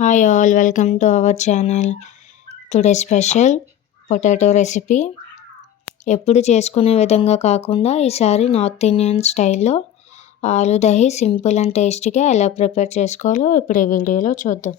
Hi all, welcome to our channel. Today special potato recipe. ఎప్పుడు చేసుకునే విధంగా కాకుండా ఈసారి నార్త్ ఇండియన్ స్టైల్లో ఆలు దహి సింపుల్ అండ్ టేస్టీగా ఎలా ప్రిపేర్ చేసుకోవాలో ఇప్పుడు ఈ వీడియోలో చూద్దాం.